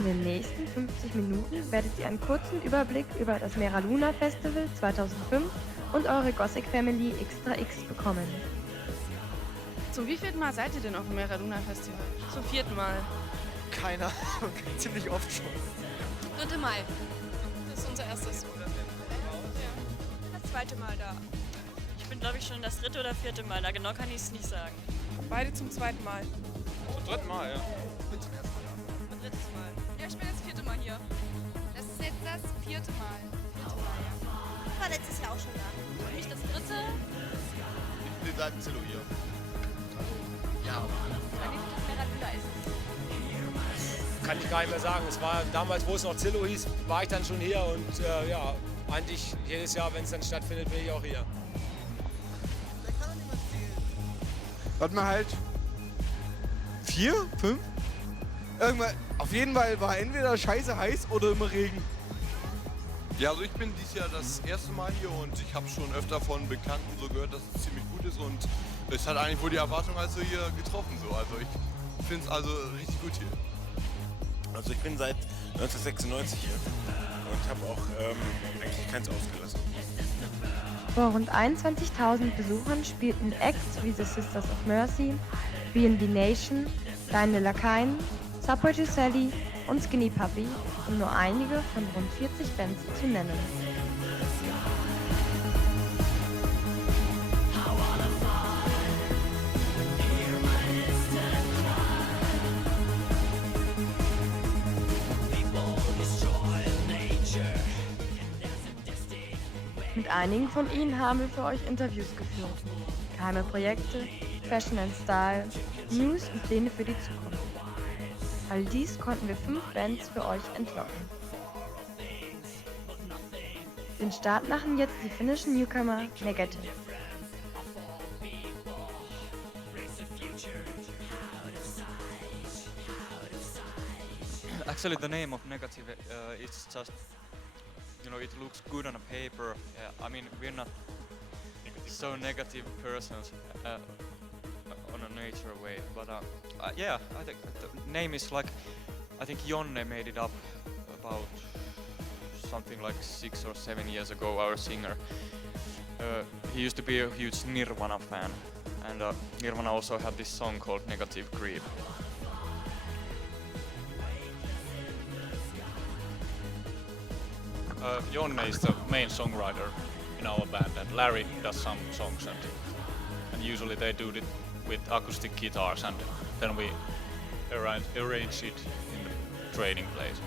In den nächsten 50 Minuten werdet ihr einen kurzen Überblick über das Mera Luna Festival 2005 und eure Gothic Family XtraX bekommen. Zum wievielten Mal seid ihr denn auf dem Mera Luna Festival? Zum 4. Mal. Keine Ahnung, ziemlich oft schon. 3. Mal. Das ist unser erstes. Ja. Das 2. Mal da. Ich bin, glaube ich, schon das 3. oder 4. Mal da. Genau kann ich es nicht sagen. Beide zum 2. Mal. Zum 3. Mal, ja. Und 3. Mal. Ja, ich bin das 4. Mal hier. Das ist jetzt das 4. Mal. Ich war letztes Jahr auch schon da. Für mich das 3. Wir sagen Zillow hier. Ja. Das Mera Luna ist es. Kann ich gar nicht mehr sagen. Es war damals, wo es noch Zillow hieß, war ich dann schon hier und ja, eigentlich jedes Jahr, wenn es dann stattfindet, bin ich auch hier. Warte mal halt. 4? 5? Irgendwann, auf jeden Fall war entweder scheiße heiß oder immer Regen. Ja, also ich bin dieses Jahr das erste Mal hier und ich habe schon öfter von Bekannten so gehört, dass es ziemlich gut ist und es hat eigentlich wohl die Erwartung also hier getroffen. So. Also ich finde es also richtig gut hier. Also ich bin seit 1996 hier und habe auch eigentlich keins ausgelassen. Vor rund 21.000 Besuchern spielten Acts wie The Sisters of Mercy, B&B Nation, Deine Lakaien, Subway to Sally und Skinny Puppy, um nur einige von rund 40 Bands zu nennen. Mit einigen von ihnen haben wir für euch Interviews geführt. Geheime Projekte, Fashion and Style, News und Pläne für die Zukunft. All dies konnten wir 5 Bands für euch entlocken. Den Start machen jetzt die finnischen Newcomer Negative. Actually, the name of Negative is just, you know, it looks good on a paper. I mean, we're not so negative persons on a nature way, but yeah, I think the name is like, I think Jonne made it up about something like 6 or 7 years ago, our singer. He used to be a huge Nirvana fan, and Nirvana also had this song called Negative Creep. Jonne is the main songwriter in our band, and Larry does some songs, and usually they do it with acoustic guitars, and then we arrange it in the training place.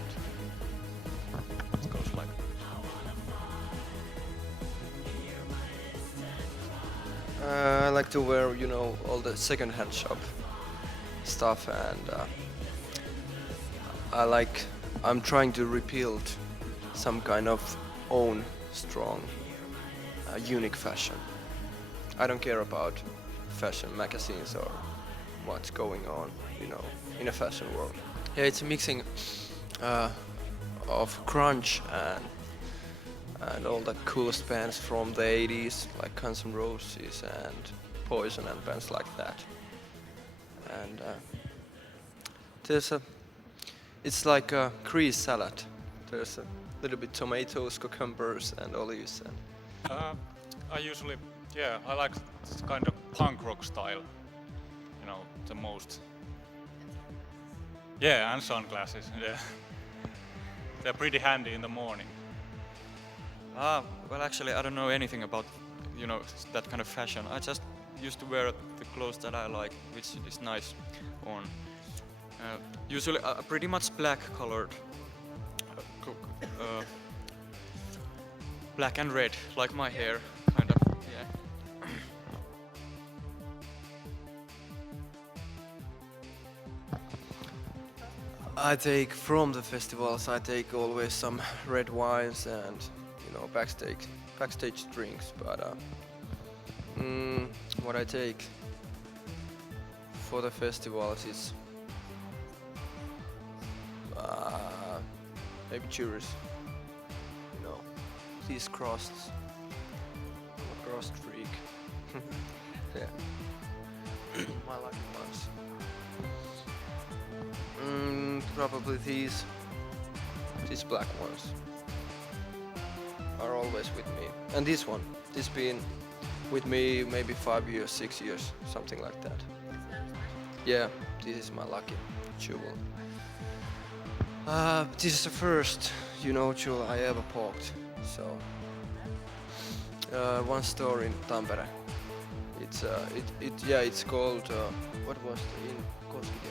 And it goes like. I like to wear, you know, all the second-hand shop stuff, and I'm trying to rebuild some kind of own strong, unique fashion. I don't care about fashion magazines or what's going on, you know, in a fashion world. Yeah, it's a mixing of grunge and all the coolest bands from the 80s, like Guns N' Roses and Poison and bands like that. And it's like a Greece salad. There's a little bit tomatoes, cucumbers, and olives. And I like this kind of punk rock style, you know, the most. Yeah, and sunglasses. Yeah, they're pretty handy in the morning. Well, actually, I don't know anything about, you know, that kind of fashion. I just used to wear the clothes that I like, which is nice on. Usually, pretty much black colored. Black and red, like my hair, kind of, yeah. I take from the festivals, I take always some red wines and, you know, backstage drinks, but what I take for the festivals is maybe cherries, you know, these crusts. I'm a crust freak. Yeah. My lucky ones. Probably these these black ones are always with me. And this one, this been with me maybe 5 years, 6 years, something like that. Yeah, this is my lucky jewel. This is the first, jewel I ever poked. So, one store in Tampere. It's called, what was the in Koski?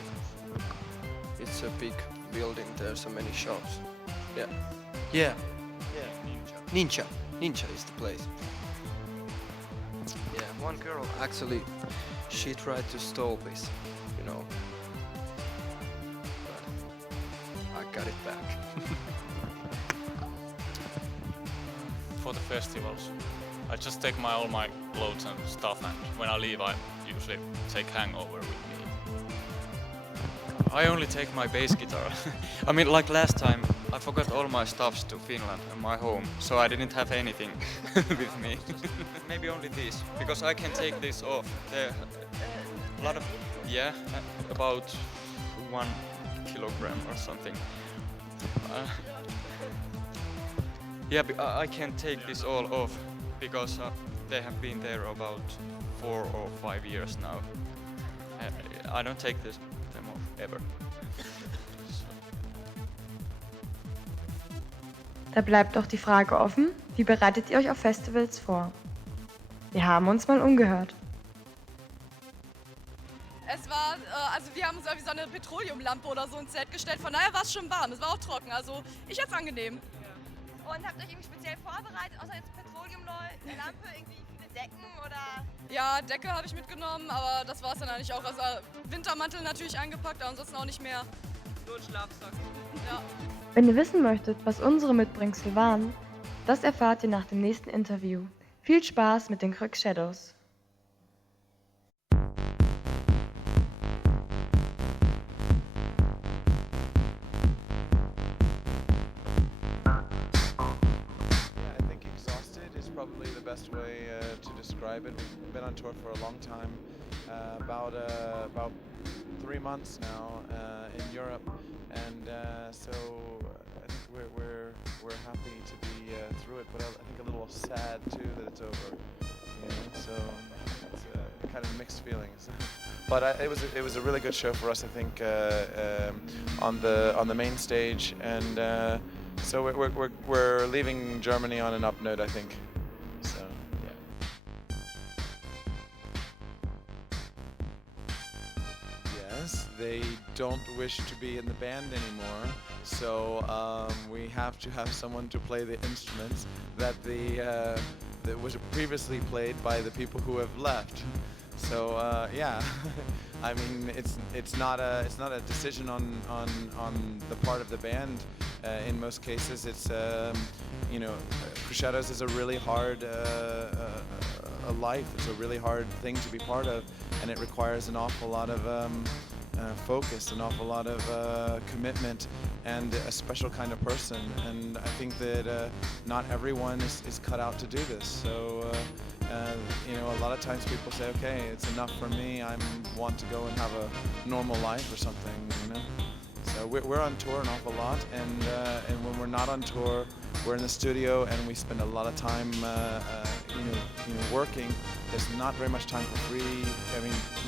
It's a big building, there's so many shops. Yeah. Ninja is the place. Yeah, one girl actually, she tried to stole this, but I got it back. For the festivals, I just take all my clothes and stuff, and when I leave I usually take hangover with me. I only take my bass guitar. I mean, like last time, I forgot all my stuffs to Finland and my home, so I didn't have anything with me. Maybe only this, because I can take this off. There a lot of, about 1 kilogram or something. I can't take this all off because they have been there about 4 or 5 years now. I don't take them off ever. Da bleibt doch die Frage offen, wie bereitet ihr euch auf Festivals vor? Wir haben uns mal umgehört. Es war, wir haben uns irgendwie so eine Petroleumlampe oder so ins Zelt gestellt, von daher war es schon warm, es war auch trocken, also ich fand's angenehm. Und habt ihr euch irgendwie speziell vorbereitet, außer jetzt Petroleumlampe, irgendwie viele Decken oder? Ja, Decke habe ich mitgenommen, aber das war es dann eigentlich auch. Also Wintermantel natürlich eingepackt, aber ansonsten auch nicht mehr. Nur ein Schlafsack. Ja. Wenn ihr wissen möchtet, was unsere Mitbringsel waren, das erfahrt ihr nach dem nächsten Interview. Viel Spaß mit den Crüxshadows. Probably the best way to describe it. We've been on tour for a long time, about 3 months now in Europe, and so I think we're happy to be through it, but I think a little sad too that it's over. So it's kind of mixed feelings. But it was a really good show for us, I think, on the main stage, and so we're leaving Germany on an up note, I think. So, yeah. Yes, they don't wish to be in the band anymore, so we have to have someone to play the instruments that was previously played by the people who have left. So yeah, I mean it's not a decision on the part of the band. In most cases, it's Crüxshadows is a really hard a life. It's a really hard thing to be part of, and it requires an awful lot of focus, an awful lot of commitment, and a special kind of person. And I think that not everyone is cut out to do this. So a lot of times people say, okay, it's enough for me. I want to go and have a normal life or something. So we're on tour an awful lot, and when we're not on tour, we're in the studio and we spend a lot of time, working. There's not very much time for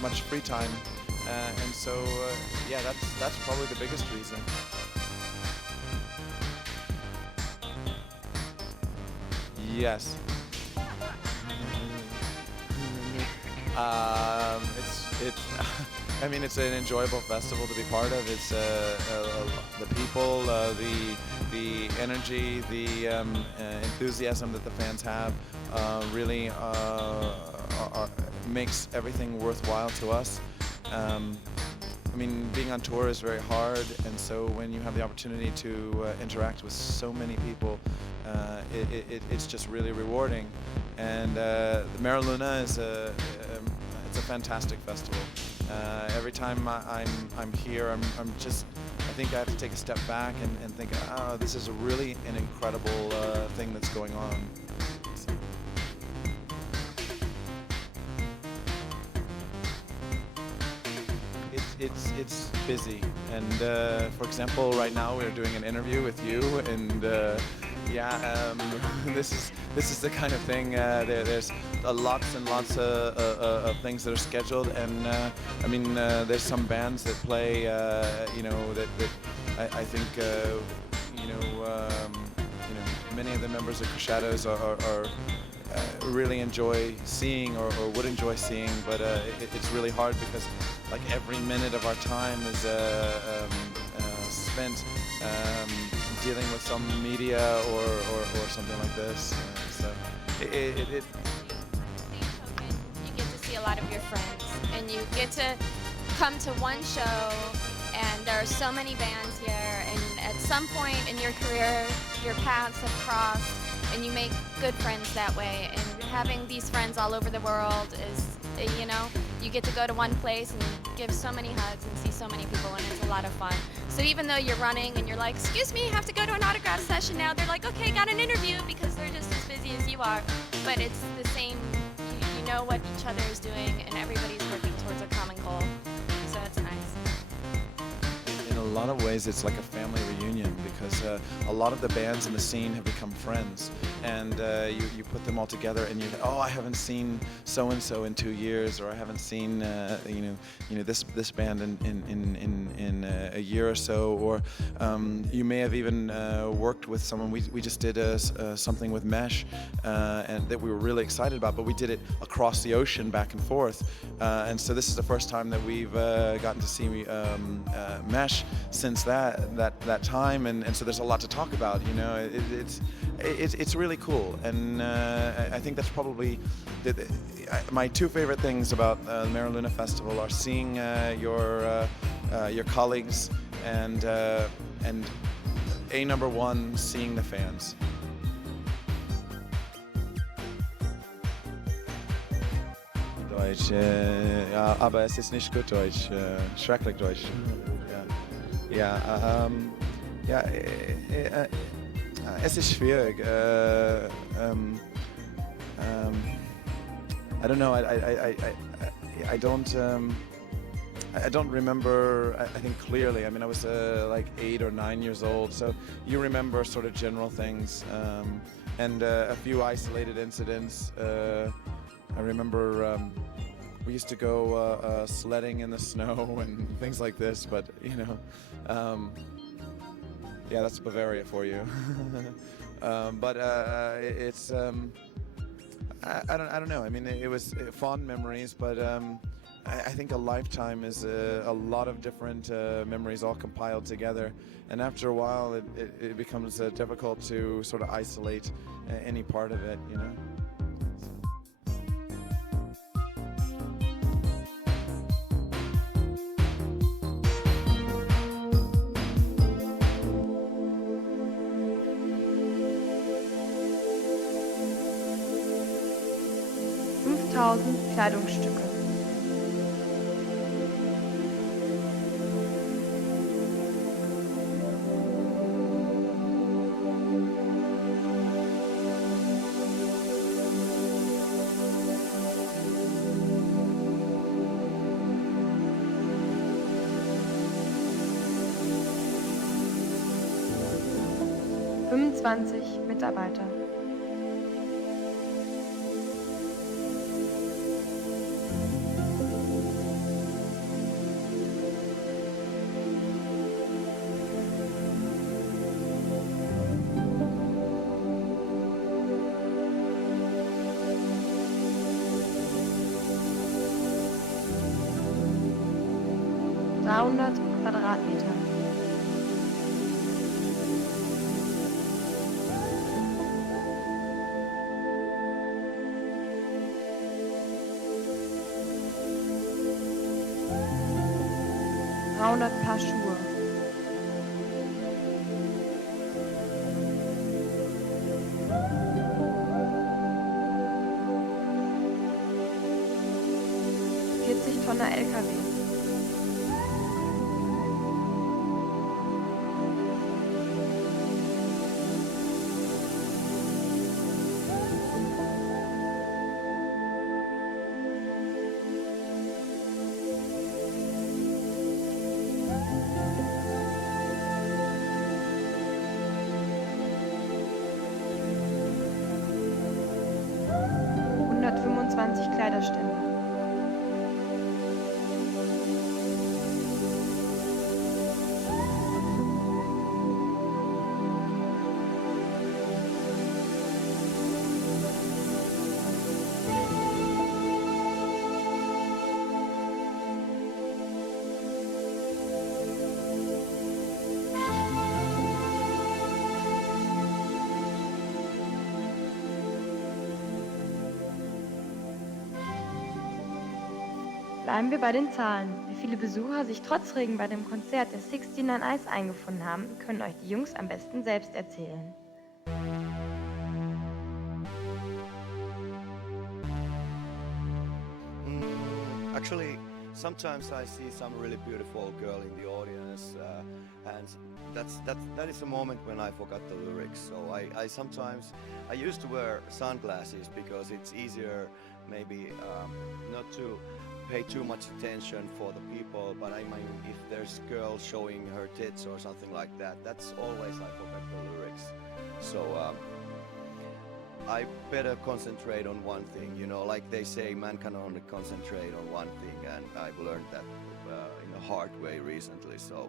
much free time, and so yeah, that's probably the biggest reason. Yes. It's an enjoyable festival to be part of. It's the people, the energy, the enthusiasm that the fans have really makes everything worthwhile to us. Being on tour is very hard, and so when you have the opportunity to interact with so many people, it's just really rewarding. And the Mera Luna is it's a fantastic festival. Every time I'm here, I think I have to take a step back and think, oh, this is really an incredible thing that's going on. it's busy. And for example, right now we're doing an interview with you, and this is the kind of thing. There's lots and lots of things that are scheduled, and I mean, there's some bands that play, you know, that I think, many of the members of Crüxshadows are really enjoy seeing or would enjoy seeing, but it's really hard because like every minute of our time is spent dealing with some media or something like this. So it You get to see a lot of your friends, and you get to come to one show, and there are so many bands here, and at some point in your career, your paths have crossed, and you make good friends that way. And having these friends all over the world is, you know, you get to go to one place and give so many hugs and see so many people, and it's a lot of fun. So even though you're running and you're like, excuse me, I have to go to an autograph session now, they're like, okay, got an interview, because they're just as busy as you are. But it's the same, you know what each other is doing, and everybody's working towards a common goal. So it's nice. In a lot of ways, it's like a family reunion, because a lot of the bands in the scene have become friends, and you put them all together, and I haven't seen so and so in 2 years, or I haven't seen this band in a year or so, or you may have even worked with someone. We just did something with Mesh, and that we were really excited about, but we did it across the ocean, back and forth, and so this is the first time that we've gotten to see Mesh since that time, and so there's a lot to talk about. You know, it's really cool, and I think that's probably my two favorite things about the Mera Luna Festival are seeing your colleagues, and number one, seeing the fans. Deutsch, ja, aber es ist nicht gut Deutsch, schrecklich Deutsch. Es ist schwierig. I don't know. I don't remember. I think clearly. I mean, I was like 8 or 9 years old, so you remember sort of general things, and a few isolated incidents. I remember we used to go sledding in the snow and things like this, but you know, yeah, that's Bavaria for you. But it's I don't know. I mean, it was fond memories, but I think a lifetime is a lot of different memories all compiled together, and after a while, it becomes difficult to sort of isolate any part of it, you know. 5000 Kleidungsstücke. Mitarbeiter. Quadratmeter. Paar Schuhe. Tonner LKW. 20 Kleiderstände. Bleiben wir bei den Zahlen. Wie viele Besucher sich trotz Regen bei dem Konzert der 69 Eyes eingefunden haben, können euch die Jungs am besten selbst erzählen. Actually, sometimes I see some really beautiful girl in the audience, and that is a moment when I forgot the lyrics. So I sometimes used to wear sunglasses because it's easier, maybe not to pay too much attention for the people. But I mean, if there's girl showing her tits or something like that, that's always I forgot the lyrics. So. I better concentrate on one thing, you know, like they say, man can only concentrate on one thing, and I've learned that in a hard way recently, so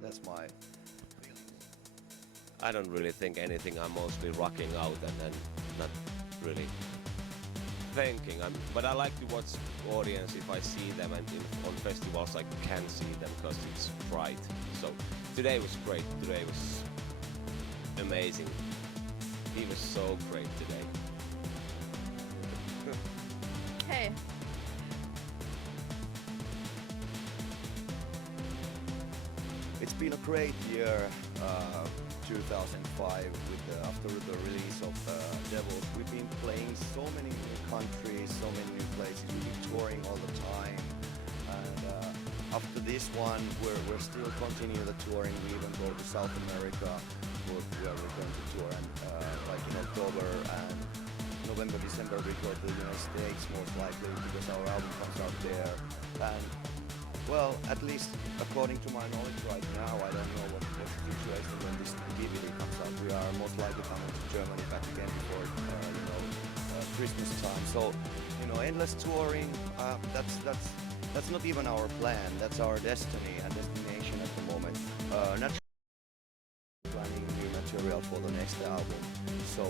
that's my feeling. I don't really think anything, I'm mostly rocking out and then not really thinking. But I like to watch audience if I see them, and on festivals I can see them because it's bright. So today was great, today was amazing. He was so great today. Hey. It's been a great year, 2005, after the release of Devils. We've been playing so many new countries, so many new places. We've been touring all the time, and after this one, we're still continuing the touring. We even go to South America, where we're going to tour, and like in October and November, December we go to the United States most likely because our album comes out there. And well, at least according to my knowledge right now, I don't know what the situation when this DVD comes out. We are most likely coming to Germany back again before Christmas time. So endless touring. That's not even our plan. That's our destiny and destination at the moment. Planning new material for the next album. So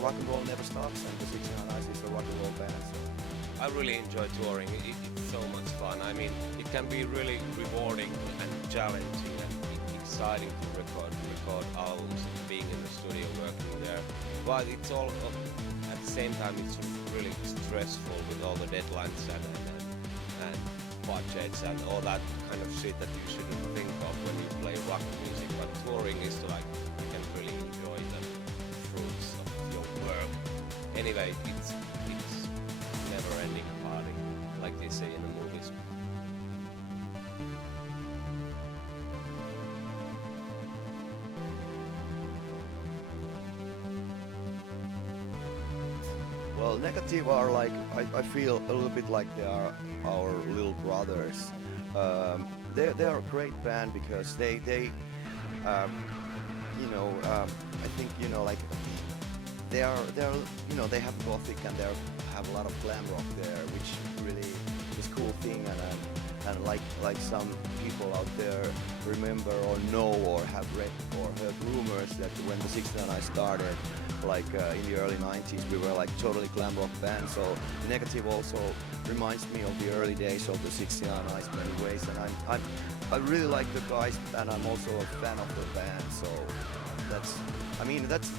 rock and roll never stops, and the 69 Eyes is a rock and roll band. So. I really enjoy touring. It's so much fun. I mean, it can be really rewarding and challenging and exciting to record albums, being in the studio, working there. But it's all at the same time. It's really stressful with all the deadlines and budgets and all that kind of shit that you shouldn't think of when you play rock music. But touring is like you can really enjoy the fruits of your work. Anyway, it's never-ending party, like they say in the movies. Well, Negative are like, I feel a little bit like they are our little brothers. They're a great band because they I think like they have gothic and they have a lot of glam rock there, which really is a cool thing, and like some people out there remember or know or have read or heard rumors that when the 69 Eyes started, like in the early 90s, we were like totally glam rock band. So Negative also reminds me of the early days of the 69 Eyes in many ways, and I really like the guys, and I'm also a fan of the band. So that's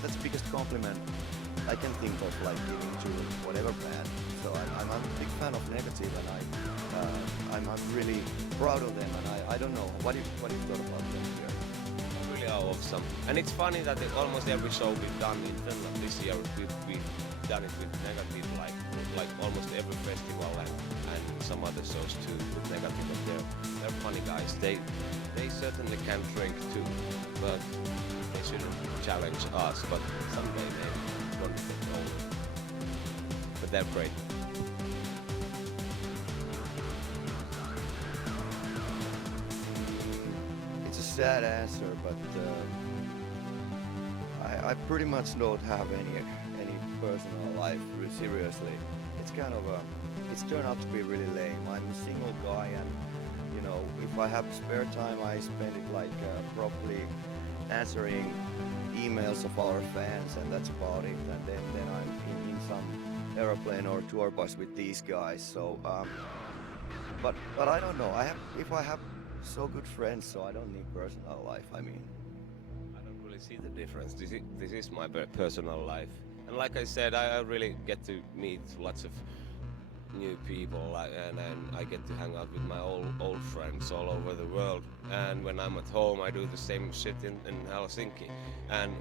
the biggest compliment I can think of, like giving to whatever band. So I'm a big fan of Negative, and I'm really proud of them. And I don't know what you thought about them here. Really awesome. And it's funny that almost every show we've done in Finland this year, we've done it with Negative, like almost every festival and some other shows too with Negative. But they're funny guys. They certainly can drink too, but they shouldn't challenge us. But someday maybe one get older. But they're great. It's a sad answer, but I pretty much don't have any personal life seriously, it's kind of it's turned out to be really lame. I'm a single guy, and you know, if I have spare time, I spend it like probably answering emails of our fans, and that's about it. And then I'm in some aeroplane or tour bus with these guys. So, but I don't know. If I have so good friends, so I don't need personal life. I mean, I don't really see the difference. This is my personal life, and like I said, I really get to meet lots of new people, and I get to hang out with my old friends all over the world. And when I'm at home, I do the same shit in Helsinki. And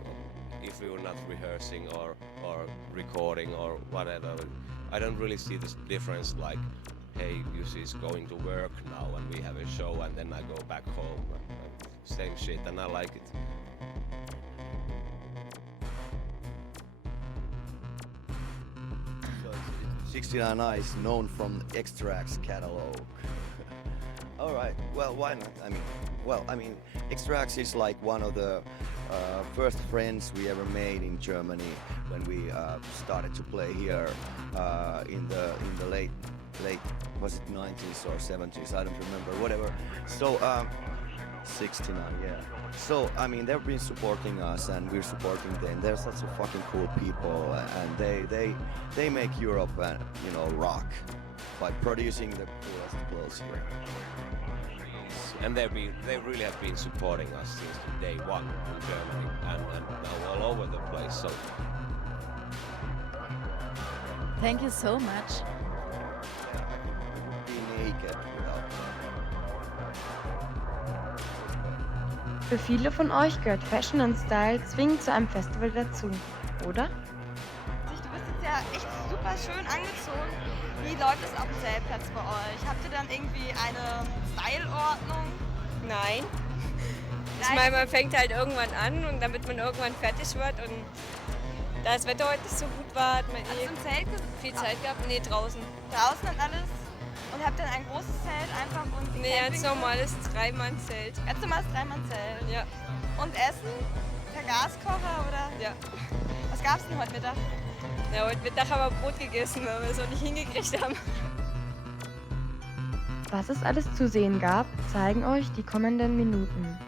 if we were not rehearsing or recording or whatever, I don't really see this difference. Like, hey, Yussi's going to work now, and we have a show, and then I go back home. Same shit, and I like it. 69 Eyes, known from the XtraX catalog. All right, well, why not? I mean, XtraX is like one of the first friends we ever made in Germany when we started to play here in the late was it 90s or 70s? I don't remember. Whatever. So 69, yeah. So I mean, they've been supporting us, and we're supporting them. They're such a fucking cool people, and they make Europe, you know, rock by producing the coolest clothes here. And they really have been supporting us since day one in Germany, and now all over the place. So thank you so much. Be naked without Für viele von euch gehört Fashion und Style zwingend zu einem Festival dazu, oder? Du bist jetzt ja echt super schön angezogen. Wie läuft es auf dem Zeltplatz bei euch? Habt ihr dann irgendwie eine Style-Ordnung? Nein. Ich meine, man fängt halt irgendwann an, und damit man irgendwann fertig wird. Und da das Wetter heute nicht so gut war, hat man Hast du im Zelt viel Zeit gehabt. Nee, draußen. Draußen und alles? Und habt ihr dann ein großes Zelt einfach und Nee, ganz normales 3-Mann-Zelt. Ganz normales 3-Mann-Zelt? Ja. Und Essen? Per Gaskocher oder? Ja. Was gab's denn heute Mittag? Ja, heute Mittag haben wir Brot gegessen, weil wir es auch nicht hingekriegt haben. Was es alles zu sehen gab, zeigen euch die kommenden Minuten.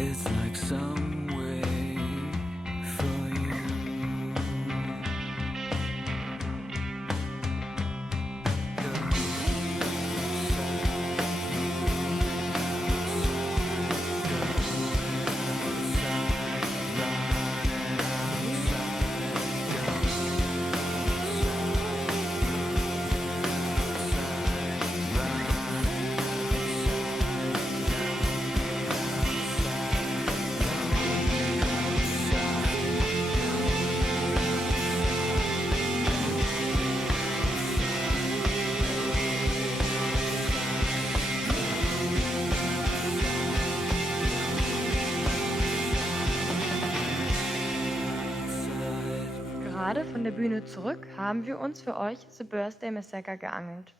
It's like some way for you. Gerade von der Bühne zurück haben wir uns für euch The Birthday Massacre geangelt.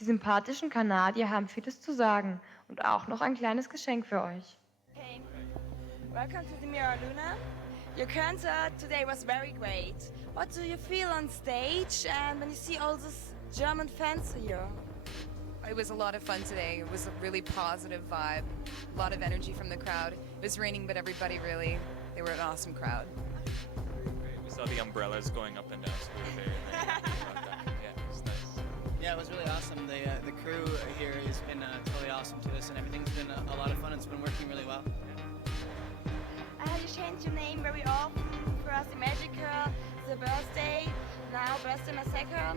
Die sympathischen Kanadier haben vieles zu sagen und auch noch ein kleines Geschenk für euch. Hey, welcome to the Mirror Luna. Your concert today was very great. What do you feel on stage and when you see all these German fans here? It was a lot of fun today. It was a really positive vibe, a lot of energy from the crowd. It was raining, but everybody they were an awesome crowd. We saw the umbrellas going up and down, so we were very happy about that. Yeah, it was nice. Yeah, it was really awesome. The crew here has been totally awesome to us, and everything's been a lot of fun. It's been working really well. You changed your name very often. First the Magic Girl, the Birthday, now Birthday Massacre.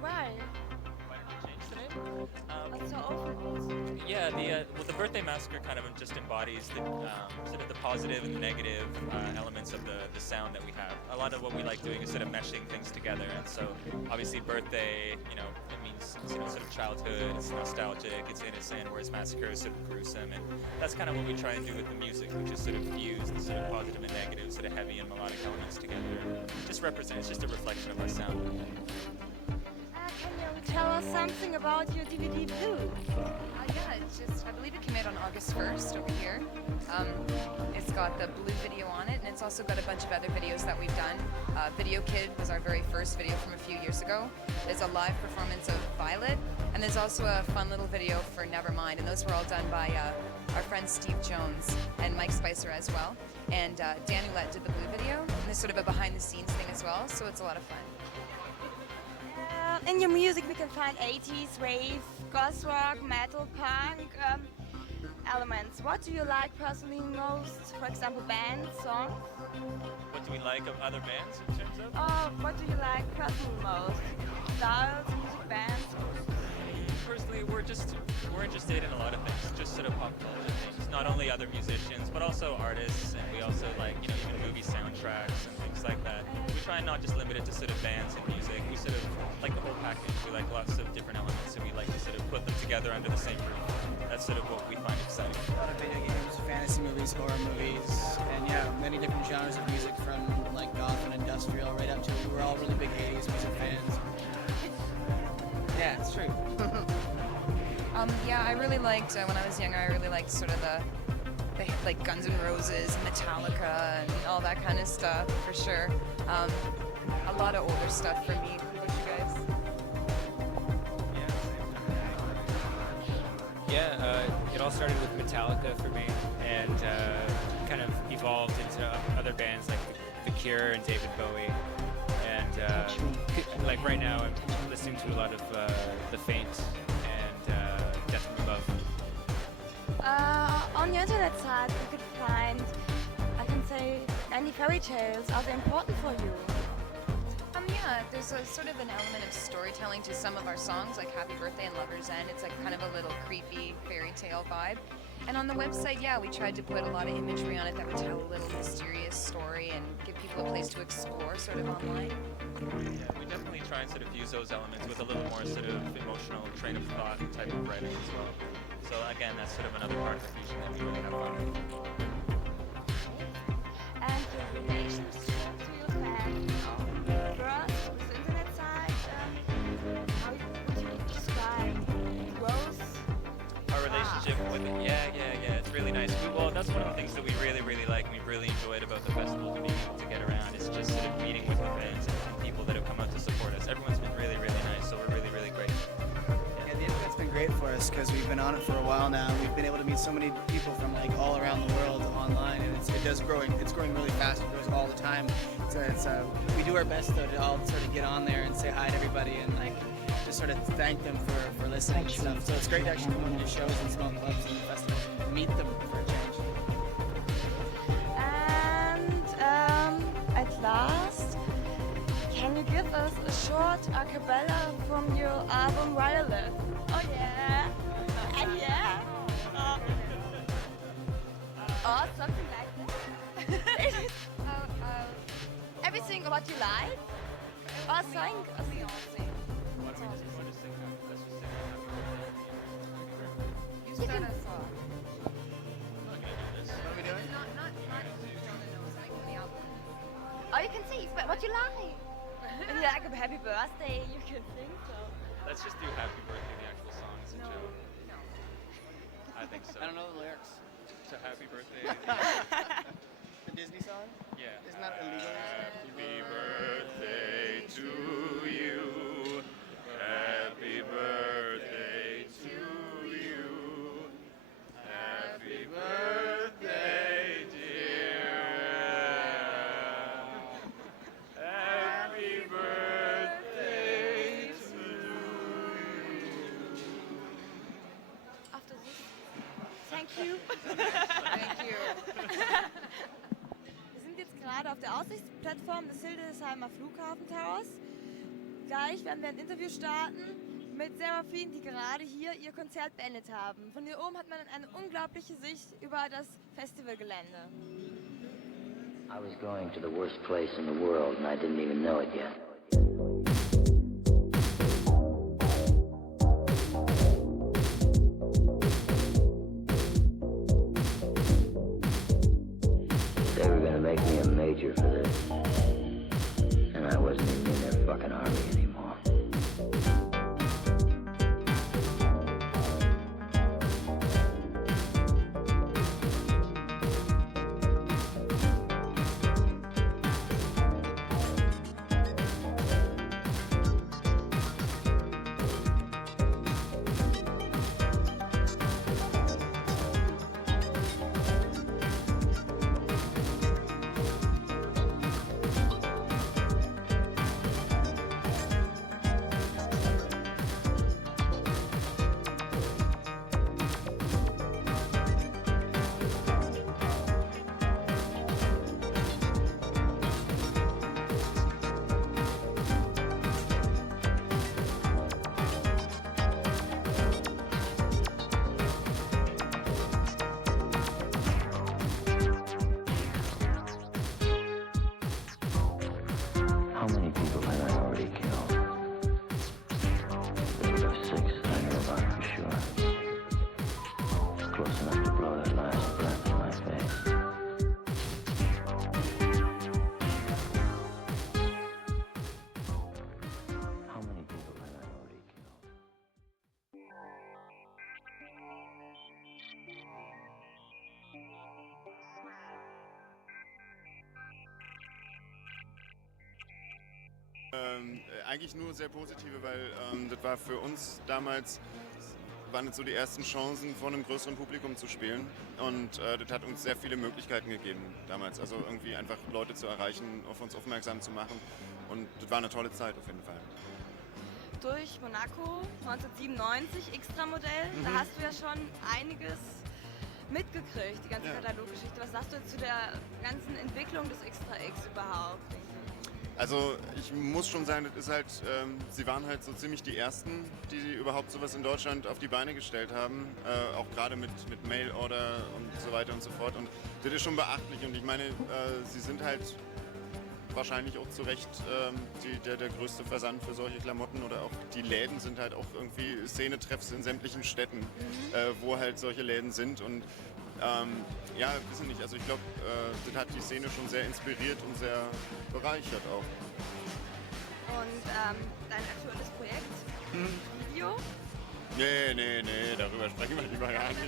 Why? What's so awful? Yeah, the Birthday Massacre kind of just embodies the sort of the positive and the negative elements of the sound that we have. A lot of what we like doing is sort of meshing things together, and so obviously birthday, it means sort of childhood, it's nostalgic, it's innocent, whereas Massacre is sort of gruesome, and that's kind of what we try and do with the music, which is sort of fuse the sort of positive and negative, sort of heavy and melodic elements together. Just represents, just a reflection of our sound. Can you tell us something about your DVD Blue? I believe it came out on August 1st over here. It's got the Blue video on it, and it's also got a bunch of other videos that we've done. Video Kid was our very first video from a few years ago. There's a live performance of Violet, and there's also a fun little video for Nevermind, and those were all done by our friend Steve Jones and Mike Spicer as well. And Dan Ouellette did the Blue video, and there's sort of a behind-the-scenes thing as well, so it's a lot of fun. In your music we can find 80s, rave, goth rock, metal, punk elements. What do you like personally most? For example, bands, songs? What do we like of other bands in terms of? What do you like personally most? Styles, music, bands? Personally, we're interested in a lot of things, just sort of pop culture things. Not only other musicians, but also artists, and we also like, even movie soundtracks and things like that. We try and not just limit it to sort of bands and music. We sort of like the whole package. We like lots of different elements, and we like to sort of put them together under the same roof. That's sort of what we find exciting. A lot of video games, fantasy movies, horror movies, and yeah, many different genres of music from like goth and industrial right up to, we're all really big 80s music fans. Yeah, it's true. I really liked, when I was younger, I really liked sort of the like Guns N' Roses, Metallica, and all that kind of stuff, for sure. A lot of older stuff for me. What about you guys? It all started with Metallica for me, and kind of evolved into other bands like The Cure and David Bowie. And like right now, I'm listening to a lot of The Faint and Death from Above. On your internet site you could find, I can say, any fairy tales. Are they important for you? There's a sort of an element of storytelling to some of our songs, like Happy Birthday and Lover's End. It's like kind of a little creepy fairy tale vibe. And on the website, we tried to put a lot of imagery on it that would tell a little mysterious story and give people a place to explore sort of online. Yeah, we definitely try and sort of use those elements with a little more sort of emotional train of thought type of writing as well. So again, that's sort of another part of the fusion that we really have fun with. And your relationship to your fans? First, with the internet site, how would you describe growth? Our relationship with it, yeah, it's really nice. That's one of the things that we really, really like and we really enjoyed about the festival, being able to get around. It's just sort of meeting with the fans and people that have come out to support us. Everyone's been really, really nice, so we're really, really grateful. Yeah, the internet's been great for for us because we've been on it for a while now. We've been able to meet so many people from like all around the world online, and it's growing really fast. It grows all the time. We do our best though to all sort of get on there and say hi to everybody and like just sort of thank them for listening and stuff. So it's great to actually come to shows and small clubs and festivals and meet them for a change. And at last, can you give us a short a cappella from your album Wireless? Oh yeah, yeah. Or something like that. Everything what you like? Or sing? You sing a song. What are we doing? Not on the nose, like on the album. Oh, you can sing what you like. And like a happy birthday, you can sing so. Let's just do Happy Birthday, the actual song as a joke. No. I think so. I don't know the lyrics. So Happy Birthday. The Disney song? Yeah. Isn't that illegal? Happy birthday to you. Happy birthday to you. Happy birthday, dear. Happy birthday to you. After this. Thank you. Thank you. Wir sind jetzt gerade auf der Aussichtsplattform des Hildesheimer Flughafen Towers. Gleich werden wir ein Interview starten mit Zeraphine, die gerade hier ihr Konzert beendet haben. Von hier oben hat man eine unglaubliche Sicht über das Festivalgelände. I was going to the worst place in the world and I didn't even know it yet. They were gonna make me a major for this, and I wasn't even in their fucking army anymore. How many people had I already killed? There were 6 that I knew about for sure. Close enough to blow that last breath in my face. How many people had I already killed? Eigentlich nur sehr positive, weil das war für uns damals, waren das so die ersten Chancen, vor einem größeren Publikum zu spielen. Und das hat uns sehr viele Möglichkeiten gegeben damals. Also irgendwie einfach Leute zu erreichen, auf uns aufmerksam zu machen. Und das war eine tolle Zeit auf jeden Fall. Durch Monaco 1997, Extra-Modell, da hast du ja schon einiges mitgekriegt, die ganze Kataloggeschichte. Was sagst du zu der ganzen Entwicklung des XtraX überhaupt? Also ich muss schon sagen, das ist halt, sie waren halt so ziemlich die Ersten, die überhaupt sowas in Deutschland auf die Beine gestellt haben. Auch gerade mit Mail-Order und so weiter und so fort. Und das ist schon beachtlich. Und ich meine, sie sind halt wahrscheinlich auch zu Recht der größte Versand für solche Klamotten. Oder auch die Läden sind halt auch irgendwie Szenetreffs in sämtlichen Städten, wo halt solche Läden sind. Und ja, wissen nicht, also ich glaube, das hat die Szene schon sehr inspiriert und sehr bereichert auch. Und dein aktuelles Projekt, Video? Nee, darüber sprechen wir lieber gar nicht.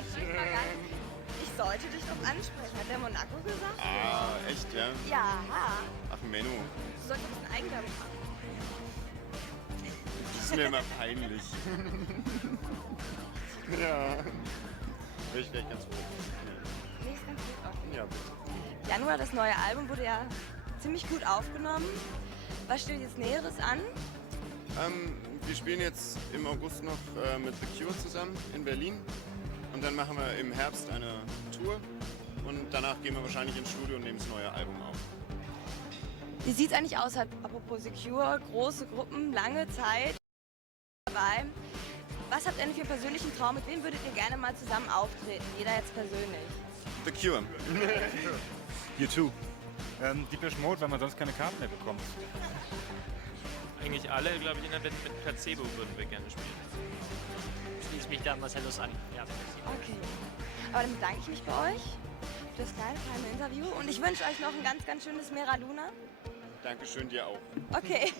Ich sollte dich doch ansprechen, hat der Monaco gesagt? Ah, echt, ja? Ja. Ach, Menno. Du solltest ein bisschen Eigenwerbung machen. Das ist mir immer peinlich. Ja. Will ich gleich ganz froh. Nächstes ganz gut, okay. Ja, bitte. Januar, das neue Album wurde ja ziemlich gut aufgenommen. Was steht jetzt Näheres an? Wir spielen jetzt im August noch mit The Cure zusammen in Berlin. Und dann machen wir im Herbst eine Tour. Und danach gehen wir wahrscheinlich ins Studio und nehmen das neue Album auf. Wie sieht es eigentlich aus, apropos Secure, große Gruppen, lange Zeit dabei. Was habt ihr denn für einen persönlichen Traum? Mit wem würdet ihr gerne mal zusammen auftreten? Jeder jetzt persönlich. The Cure. U2. Depeche Mode, weil man sonst keine Karten mehr bekommt. Eigentlich alle, glaube ich, in der Band mit Placebo würden wir gerne spielen. Schließe mich da Marcellus an. Ja. Okay. Aber dann bedanke ich mich bei euch für das kleine, feine Interview und ich wünsche euch noch ein ganz, ganz schönes Mera Luna. Dankeschön, dir auch. Okay.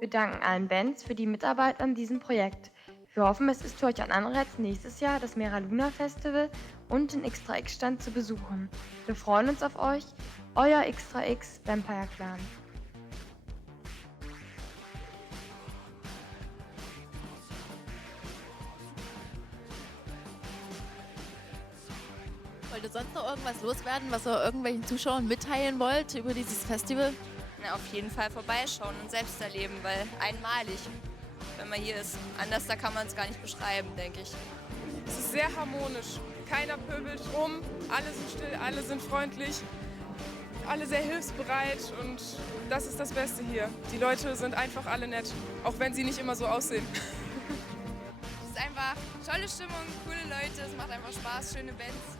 Wir danken allen Bands für die Mitarbeit an diesem Projekt. Wir hoffen, es ist für euch ein Anreiz, nächstes Jahr das Mera Luna Festival und den XtraX Stand zu besuchen. Wir freuen uns auf euch, euer XtraX Vampire Clan. Wollt ihr sonst noch irgendwas loswerden, was ihr irgendwelchen Zuschauern mitteilen wollt über dieses Festival? Na, auf jeden Fall vorbeischauen und selbst erleben, weil einmalig, wenn man hier ist. Anders, da kann man es gar nicht beschreiben, denke ich. Es ist sehr harmonisch. Keiner pöbelt rum, alle sind still, alle sind freundlich, alle sehr hilfsbereit und das ist das Beste hier. Die Leute sind einfach alle nett, auch wenn sie nicht immer so aussehen. Es ist einfach tolle Stimmung, coole Leute, es macht einfach Spaß, schöne Bands.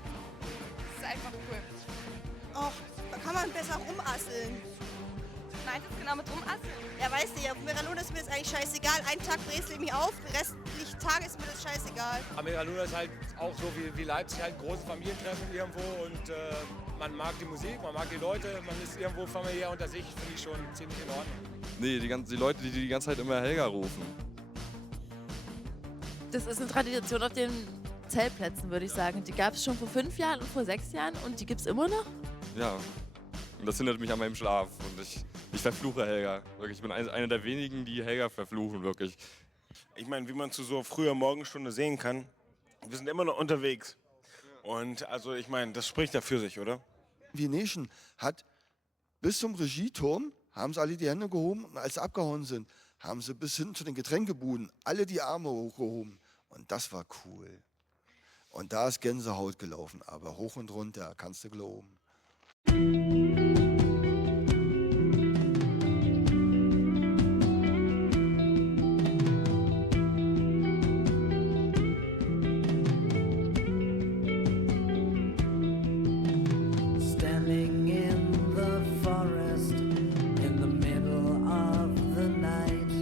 Es ist einfach cool. Och, da kann man besser rumasseln. Meint es genau mit rumasseln? Ja, weißt du, auf Mera Luna ist mir das eigentlich scheißegal. Einen Tag drehst du mich auf, den restlichen Tag ist mir das scheißegal. Mera Luna ist halt auch so wie Leipzig, halt große Familientreffen irgendwo und man mag die Musik, man mag die Leute, man ist irgendwo familiär unter sich, finde ich schon ziemlich in Ordnung. Nee, die Leute, die die ganze Zeit immer Helga rufen. Das ist eine Tradition auf den Zeltplätzen, würde ich sagen. Die gab es schon vor 5 Jahren und vor 6 Jahren und die gibt es immer noch? Ja. Und das hindert mich an meinem Schlaf. Und ich verfluche Helga. Wirklich, ich bin einer der wenigen, die Helga verfluchen, wirklich. Ich meine, wie man zu so früher Morgenstunde sehen kann, wir sind immer noch unterwegs. Und also ich meine, das spricht ja für sich, oder? V-Nation hat bis zum Regieturm, haben sie alle die Hände gehoben und als sie abgehauen sind, haben sie bis hin zu den Getränkebuden alle die Arme hochgehoben. Und das war cool. Und da ist Gänsehaut gelaufen, aber hoch und runter, kannst du glauben. Standing in the forest in the middle of the night.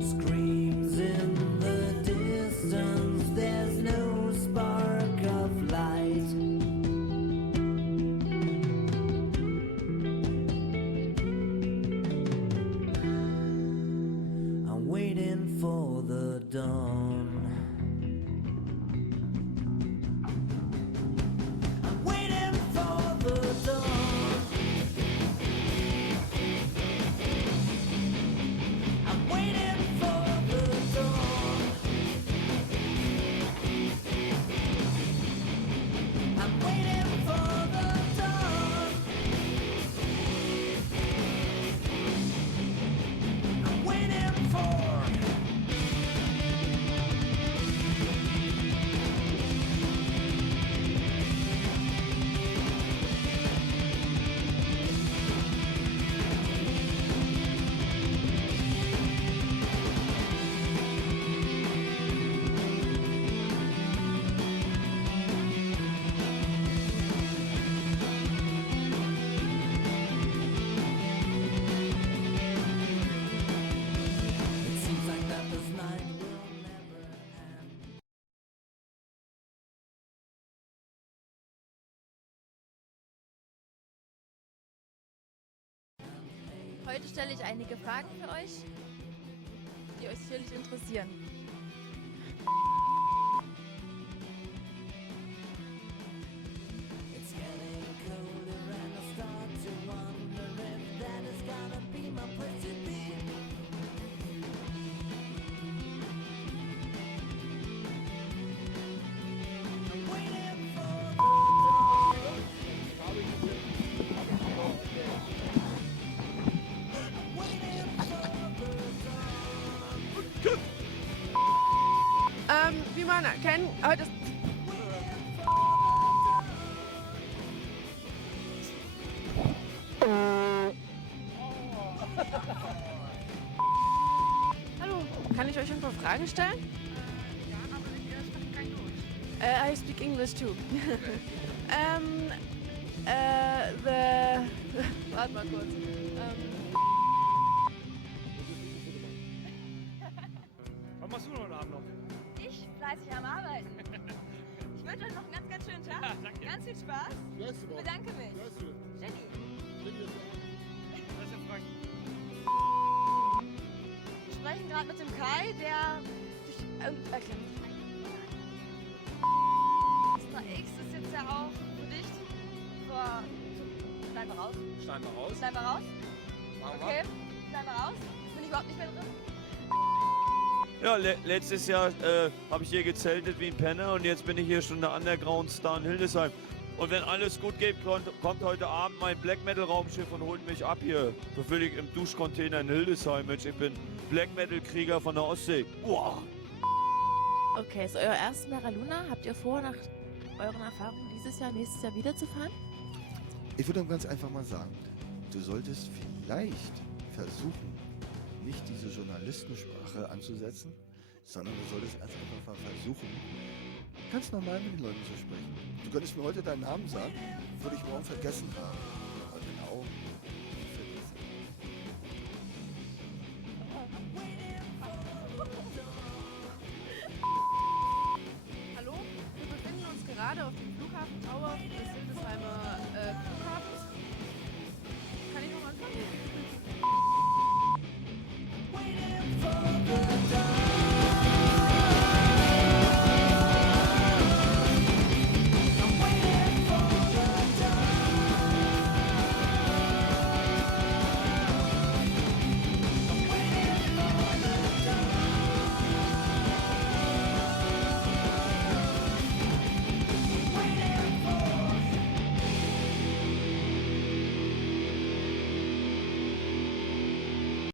Screams in the distance, there's no spark of light. I'm waiting for the dawn. I'm waiting for the dawn. I'm waiting for the dawn. I'm waiting for the dawn. I'm waiting for. It seems like that this night will never end. Heute stelle ich einige Fragen für euch, die euch sicherlich interessieren. It's getting Fragen stellen? Ja, aber ihr spricht kein Deutsch. I speak English too. Warte mal kurz. Was machst du noch heute Abend noch? Ich fleißig am Arbeiten. Ich wünsche euch noch einen ganz, ganz schönen Tag. Ja, danke. Ganz viel Spaß. Ich bedanke mich. Jenny. Das ist ja Frank. Wir sprechen gerade mit dem Kai, der durch XtraX ist jetzt ja auch für dich vor... Schneiden wir raus? Schneiden wir raus. Schneiden wir raus? Machen wir. Okay, schneiden wir raus. Jetzt bin ich überhaupt nicht mehr drin. Ja, letztes Jahr habe ich hier gezeltet wie ein Penner und jetzt bin ich hier schon der Underground-Star in Hildesheim. Und wenn alles gut geht, kommt heute Abend mein Black Metal Raumschiff und holt mich ab hier. Befüllig im Duschcontainer in Hildesheim. Mensch, ich bin Black Metal Krieger von der Ostsee. Uah. Okay, ist euer erstes Mera Luna. Habt ihr vor, nach euren Erfahrungen dieses Jahr, nächstes Jahr wieder zu fahren? Ich würde ganz einfach mal sagen, du solltest vielleicht versuchen, nicht diese Journalistensprache anzusetzen, sondern du solltest einfach mal versuchen, ganz normal mit den Leuten zu sprechen. Du könntest mir heute deinen Namen sagen, würde ich morgen vergessen haben.